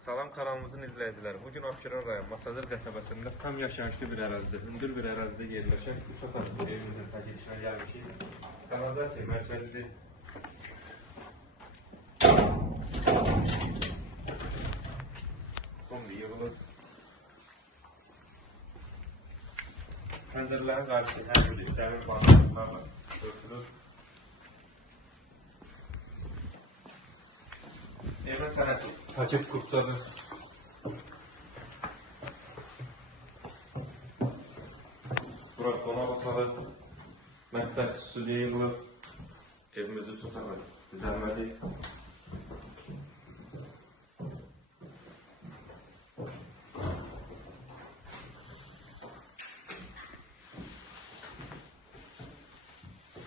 Salam kanalımızın izləyiciləri. Bugün Abşeron rayon Masazır qəsəbəsində tam yaşayışlı bir ərazidə, hündür bir ərazidə yerləşən 3 otaqlı evimizin çəkilişinə gəlmişik. Kanalizasiya mərkəzidir. Kombi yığılır. Pəncərələrin qarşısı hər biri dəmir bağlantılarla örtülür. Evin sənəti paket kurtsadır. Bura qonaq otağı, mətbəx stüdiya yığılır. Evimizi çotağı düzəlmədik.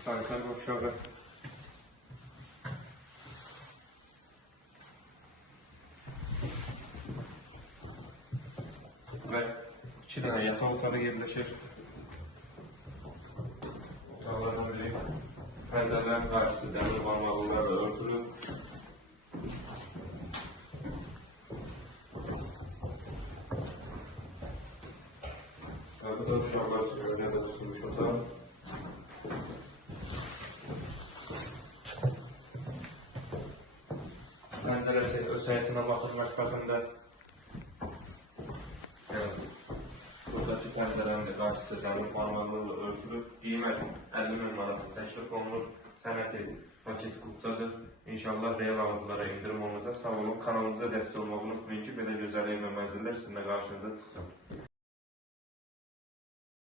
Sanitar boşağı. Ve 2 tane yatağı otağı yerleşir. Otaqlardan biri pəncərələrin qarşısı dəmir barmaqlarla örtülür. Bu da uşaqlar üçün nəzərdə tutulmuş otaq. Pəncərəsi öz həyətinə baxır məşqasında. Buradakı pəncərənin qarşısı dəmir barmaqlarla örtülür. Qiymət 50.000 manat təklif olunur. Sənəti paket kupçadır. İnşallah real alıcılara indirim olunacaq. Sağ olun. Kanalımıza dəstək olmağı unutmayın ki, belə gözəl ev və mənzillər sizinlə qarşınıza çıxsın.